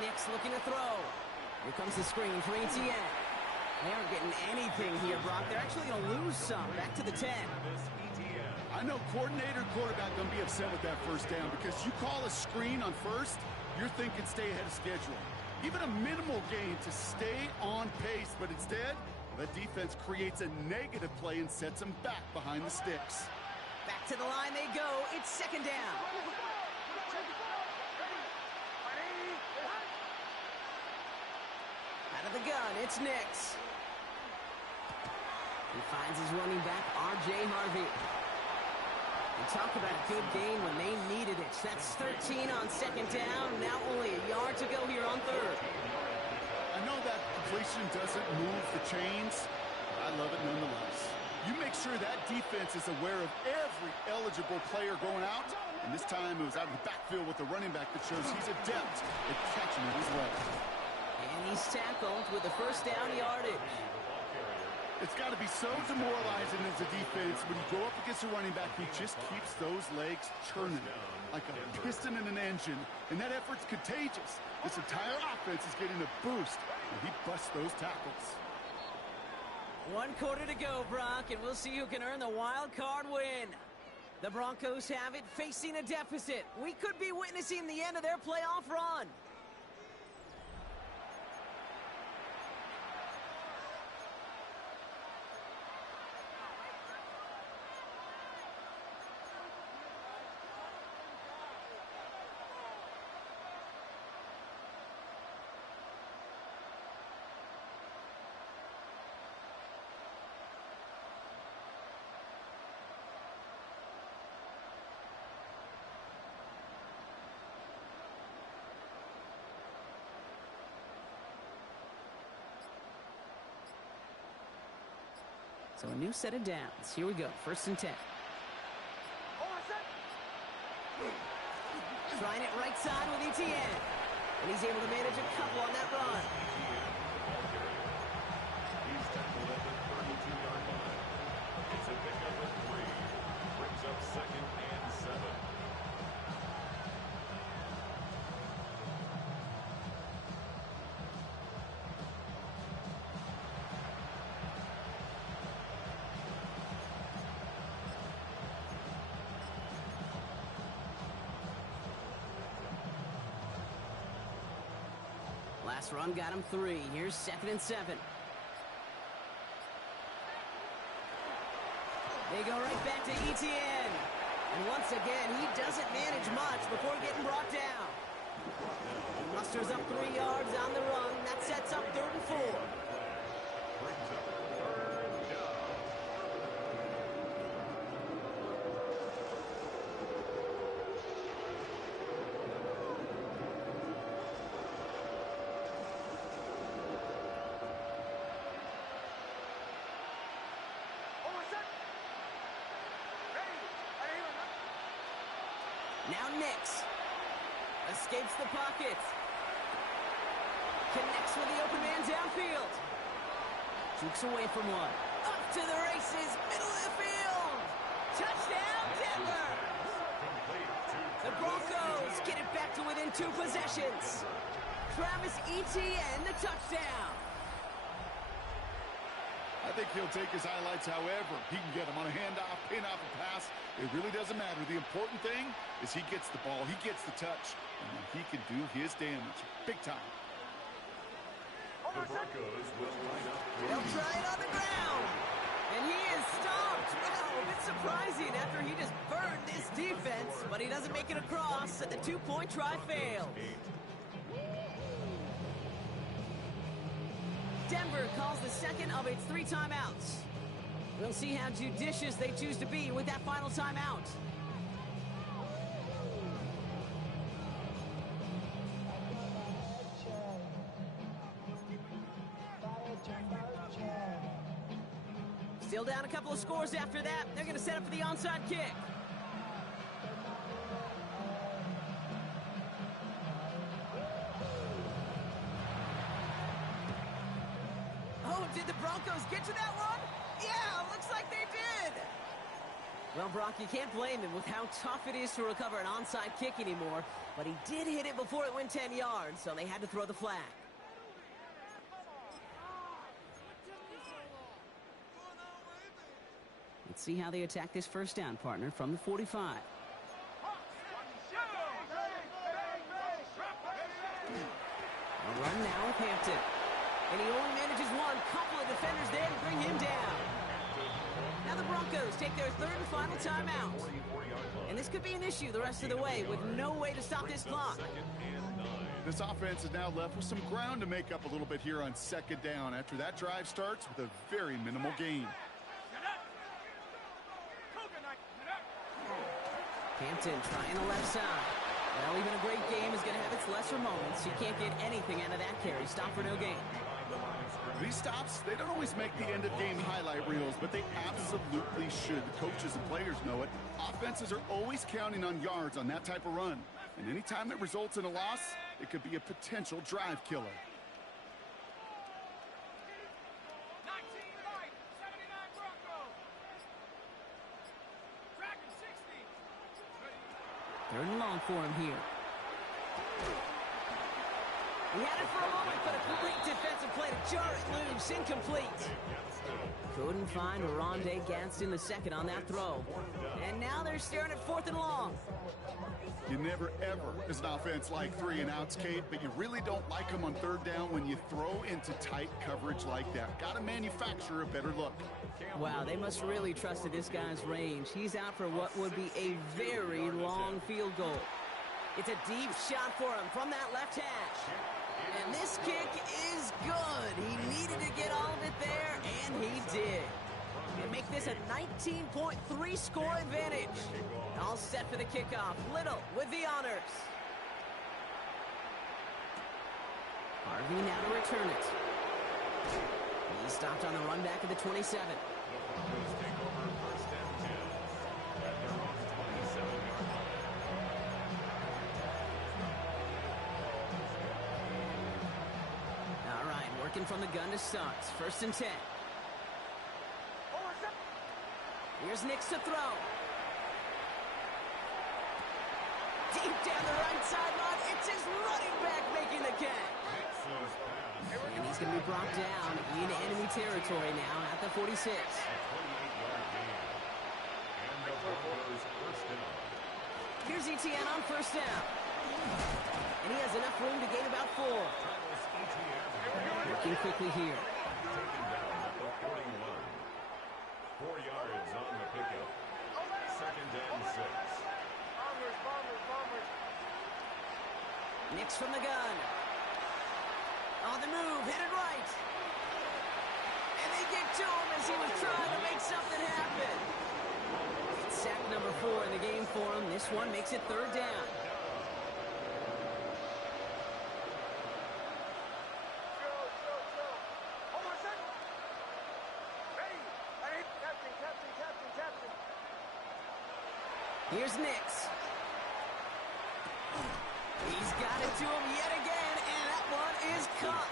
Nick's looking to throw. Here comes the screen for ETN. They aren't getting anything here, Brock. They're actually going to lose some. Back to the 10. I know coordinator and quarterback going to be upset with that first down because you call a screen on first, you're thinking stay ahead of schedule. Even a minimal gain to stay on pace, but instead, the defense creates a negative play and sets them back behind the sticks. Back to the line they go. It's second down. Out of the gun, it's Nix. He finds his running back, R.J. Harvey. And talk about a good game when they needed it. That's 13 on second down. Now only a yard to go here on third. I know that completion doesn't move the chains. I love it nonetheless. You make sure that defense is aware of every eligible player going out. And this time it was out of the backfield with the running back that shows he's adept at catching it as well. And he's tackled with the first down yardage. It's got to be so demoralizing as a defense when you go up against a running back who just keeps those legs churning like a piston in an engine, and that effort's contagious. This entire offense is getting a boost when he busts those tackles. 1 quarter to go, Brock, and we'll see who can earn the wild card win. The Broncos have it, facing a deficit. We could be witnessing the end of their playoff run. So a new set of downs. Here we go. 1st and 10. Trying it right side with ETN. And he's able to manage a couple on that run. He's tackled at the 32-yard line. It's a pickup at 3. Brings up 2nd and 7. Last run got him 3. Here's 2nd and 7. They go right back to ETN. And once again, he doesn't manage much before getting brought down. He musters up 3 yards on the run. That sets up 3rd and 4. Brings up 3rd down. Now Nix escapes the pocket. Connects with the open man downfield. Jukes away from one. Up to the races, middle of the field. Touchdown, Denver. The Broncos get it back to within 2 possessions. Travis Etienne, the touchdown. I think he'll take his highlights however he can get them on a handoff, pin off a pass. It really doesn't matter. The important thing is he gets the ball, he gets the touch, and then he can do his damage big time. The Broncos will line up. They'll try it on the ground. And he is stopped. Wow, a bit surprising after he just burned this defense, but he doesn't make it across, and the 2-point try failed. Denver calls the second of its 3 timeouts. We'll see how judicious they choose to be with that final timeout. Still down a couple of scores after that. They're going to set up for the onside kick. Oh, did the Broncos get to that one? Yeah, looks like they did. Well, Brock, you can't blame him with how tough it is to recover an onside kick anymore. But he did hit it before it went 10 yards, so they had to throw the flag. Let's see how they attack this first down, partner, from the 45. A run now with Hampton. And he only manages one. Couple of defenders there to bring him down. Now the Broncos take their third and final timeout. And this could be an issue the rest of the way with no way to stop this clock. This offense is now left with some ground to make up a little bit here on second down after that drive starts with a very minimal gain. Hampton trying the left side. Well, even a great game is going to have its lesser moments. You can't get anything out of that carry. Stop for no gain. These stops, they don't always make the end-of-game highlight reels, but they absolutely should. The coaches and players know it. Offenses are always counting on yards on that type of run. And anytime it results in a loss, it could be a potential drive killer. Third and long for him here. He had it for a moment, but a great defensive play to jar it loose. Incomplete. Couldn't find Rondé Gadsden the second on that throw. And now they're staring at fourth and long. You never, ever, as an offense, like 3 and outs, Kate, but you really don't like them on third down when you throw into tight coverage like that. Got to manufacture a better look. Wow, they must really trusted this guy's range. He's out for what would be a very long field goal. It's a deep shot for him from that left hash. And this kick is good. He needed to get all of it there, and he did. And make this a 19.3 score advantage. All set for the kickoff. Little with the honors. Harvey now to return it. He stopped on the run back at the 27. All right, working from the gun to start. First and 10. Here's Nix to throw. Deep down the right sideline. It's his running back making the catch. And he's going to be brought down in enemy territory now at the 46. Here's Etienne on first down. And he has enough room to gain about 4. Working quickly here. 4 yards on the pickup. Second and 6. Nix from the gun. On the move, headed right. And they get to him as he was trying to make something happen. It's sack number 4 in the game for him. This one makes it third down. Here's Nix. He's got it to him yet again, and that one is caught.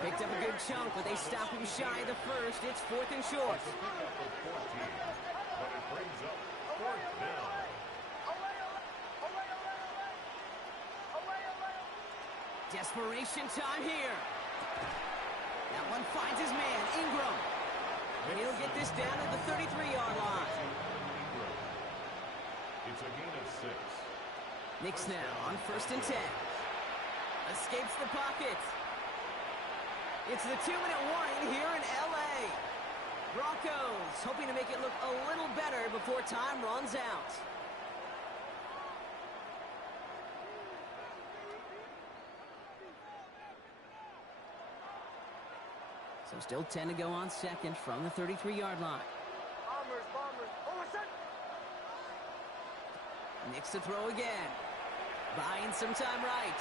Picked up a good chunk, but they stop him shy of the first. It's fourth and short. But it brings up fourth down. Desperation time here. That one finds his man, Ingram. And he'll get this down at the 33-yard line. It's a gain of 6. Nix now on first and 10. Escapes the pocket. It's the 2-minute warning here in L.A. Broncos hoping to make it look a little better before time runs out. So still 10 to go on second from the 33-yard line. Nix to throw again. Buying some time right.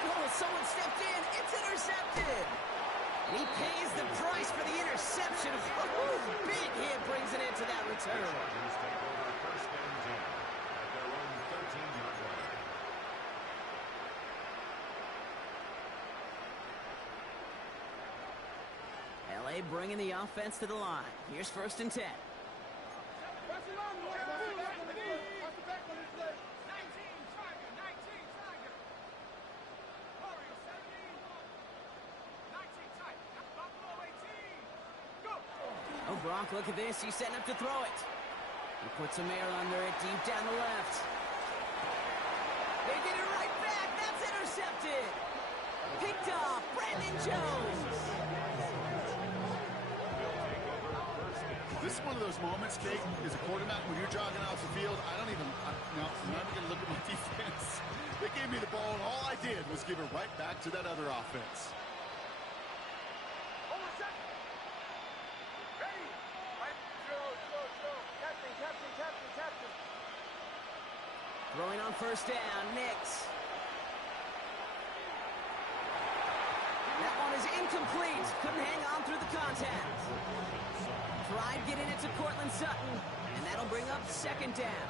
And someone stepped in. It's intercepted. And he pays the price for the interception. Big hit brings it into that return. Chargers take over first and 10 at their own 13-yard line. LA play, bringing the offense to the line. Here's 1st and 10. Oh, Brock, look at this. He's setting up to throw it. He puts some air under it deep down the left. They get it right back. That's intercepted. Picked off. Brandon Jones. This is one of those moments, Kate, as a quarterback, when you're jogging out the field, I'm not even going to look at my defense. They gave me the ball, and all I did was give it right back to that other offense. Throwing on 1st down, Nix. That one is incomplete. Couldn't hang on through the contact. Tried getting it to Cortland Sutton, and that'll bring up 2nd down.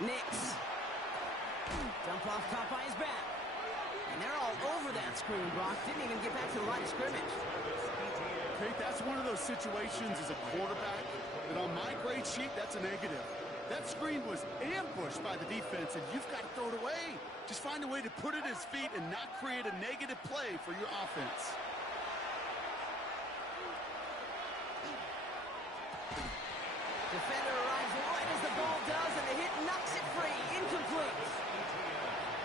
Nix. Dump off caught by his back. And they're all over that screen, Brock. Didn't even get back to the line of scrimmage. Kate, that's one of those situations as a quarterback that on my grade sheet, that's a negative. That screen was ambushed by the defense, and you've got to throw it away. Just find a way to put it at his feet and not create a negative play for your offense. Defender arrives right as the ball does, and the hit knocks it free. Incomplete.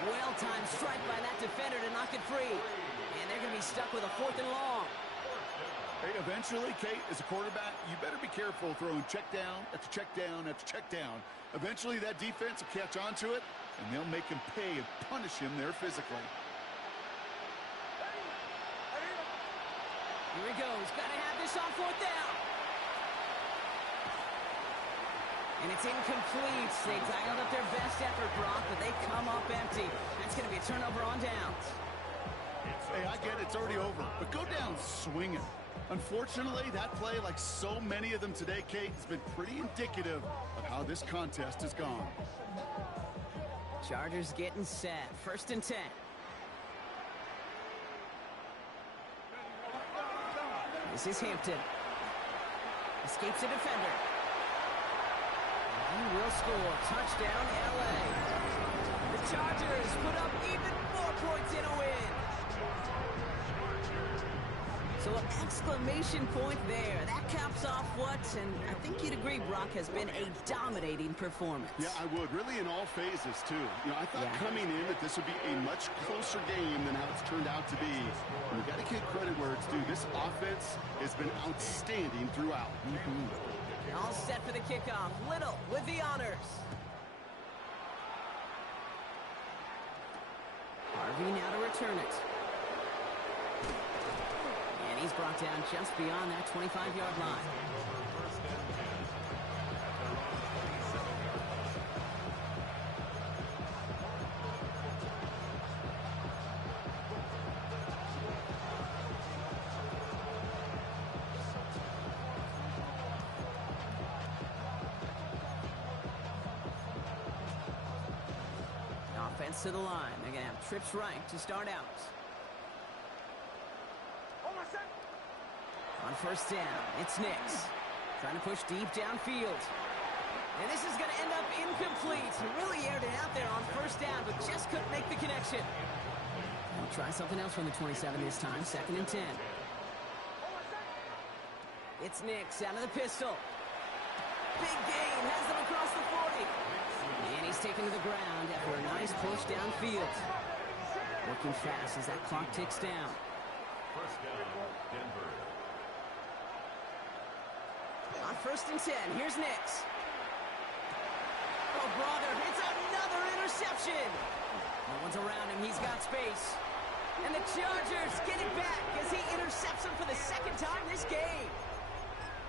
Well-timed strike by that defender to knock it free. And they're going to be stuck with a 4th and long. Hey, eventually, Kate, as a quarterback, you better be careful throwing check down after check down after check down. Eventually, that defense will catch on to it, and they'll make him pay and punish him there physically. Here he goes. Got to have this on 4th down. And it's incomplete. They dialed up their best effort, Brock, but they come up empty. That's going to be a turnover on downs. Hey, I get it. It's already over. But go down swinging. Unfortunately, that play, like so many of them today, Kate, has been pretty indicative of how this contest has gone. Chargers getting set. 1st and 10. This is Hampton. Escapes a defender. He will score. Touchdown, L.A. The Chargers put up even more points in a win. So an exclamation point there. That caps off what, and I think you'd agree, Brock, has been a dominating performance. Yeah, I would. Really in all phases, too. You know, I thought coming in that this would be a much closer game than how it's turned out to be. And you got to give credit where it's due. This offense has been outstanding throughout. All set for the kickoff. Little with the honors. Harvey now to return it. And he's brought down just beyond that 25-yard line. Offense to the line. They're going to have trips right to start out. On 1st down, it's Nix. Trying to push deep downfield. And this is going to end up incomplete. He really aired it out there on 1st down, but just couldn't make the connection. We'll try something else from the 27 this time. 2nd and 10. It's Nix out of the pistol. Big gain, has them across the 40. And he's taken to the ground after a nice push downfield. Working fast as that clock ticks down. 1st down, Denver. On 1st and 10, here's Nix. Oh, brother, it's another interception. No one's around him, he's got space. And the Chargers get it back as he intercepts him for the 2nd time this game.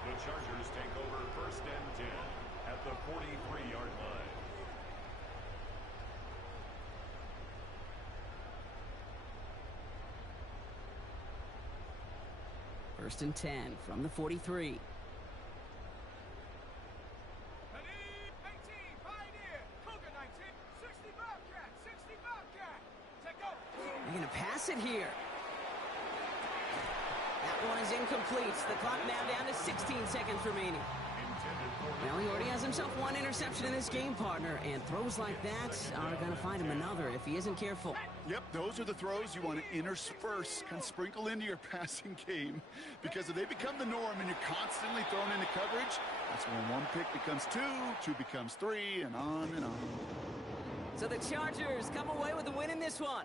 The Chargers take over 1st and 10 at the 43-yard line. First and 10 from the 43. They're going to incomplete. The clock now down to 16 seconds remaining. Well, he already has himself one interception in this game, partner, and throws like that are going to find him another if he isn't careful. Yep, those are the throws you want to intersperse, kind of sprinkle into your passing game, because if they become the norm and you're constantly thrown into coverage, that's when one pick becomes two becomes three, and on and on. So the Chargers come away with the win in this one.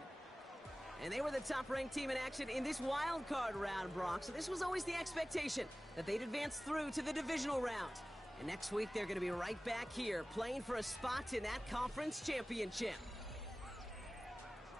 And they were the top-ranked team in action in this wild card round, Brock. So this was always the expectation that they'd advance through to the divisional round. And next week, they're going to be right back here playing for a spot in that conference championship.